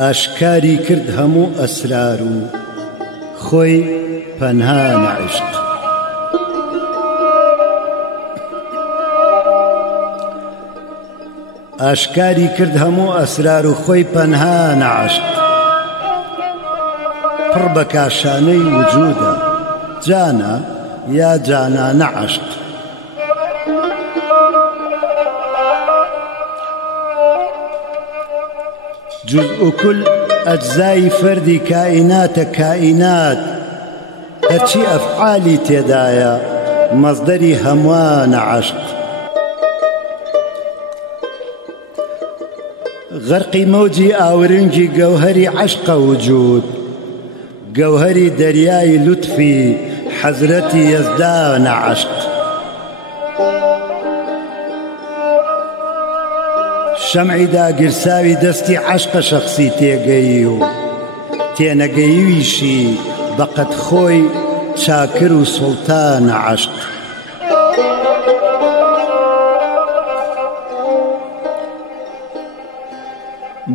ئاشکاری کرد هەموو ئەسرار و خۆی پەنهان عشق. ئاشکاری کرد هەموو ئەسرار و خۆی پەنهان عشق، پڕ بە کاشانەی وجودە جانە یا جانانە عشق. جزء كل أجزاء فردي كائنات كائنات هرچی أفعالي تدايا مصدري هموان عشق. غرقي موجي آورنجي جوهري عشق وجود، جوهري درياي لطفي حزرتي يزدان عشق. شمعی داگیرساوی دەستی عشق شخصی تێگەی و تێنەگەیویشی بەقەت خۆی چاکر و سوڵتان عشق.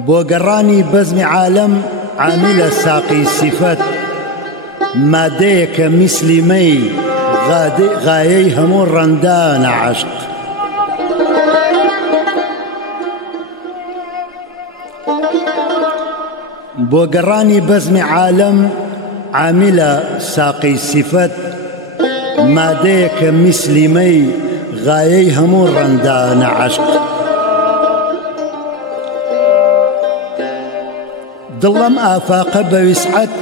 بۆ گەڕانی بەزمی عالەم عاملە ساقی سیفەت، مادەیەکە میسلی مەی غایەی هەموو ڕەندانە عشق. بۆ گەڕانی بەزمی عالەم عاملە ساقی سیفەت، مادەیەکە میسلی مەی غایەی هەموو ڕەندانە عشق. دڵم ئافاقە بە ویسعەت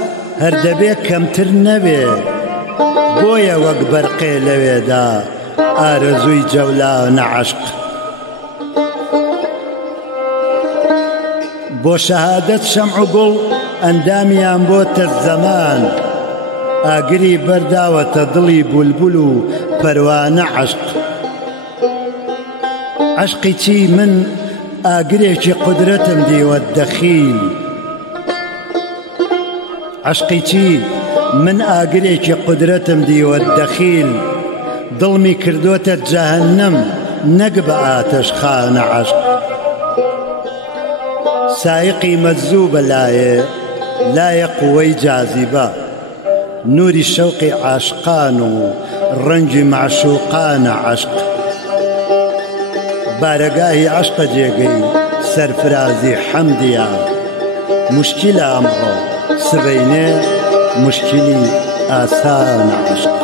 هەردەبێ کەمتر نەبێ، بۆیە وەک بەرقێ لەوێدا ئارەزووی جەولانە عشق. بۆ شەهادەت شەمع و گوڵ ئەندامیان بۆتە زەمان، ئاگری بەرداوەتە دڵی بولبول و پەروانە عشق. عشقی چی من ئاگرێکی قودرەتم دیوە دەخیل، عشقی چی من ئاگرێکی قودرەتم دیوە دەخیل، دڵمی کردوتە جەهەنەم نەک بە ئاتەشخانە عشق. سایقی مەجذوبە لایە قووەی جاذبە، نوری شەوقی عاشقان و ڕەنجی معشوقانە عشق. بارەگاهی عشقە جێگەی سەرفرازی حەمدیە، مشکلە ئەمڕۆ سبەینێ مشکلی ئاسانە عشق.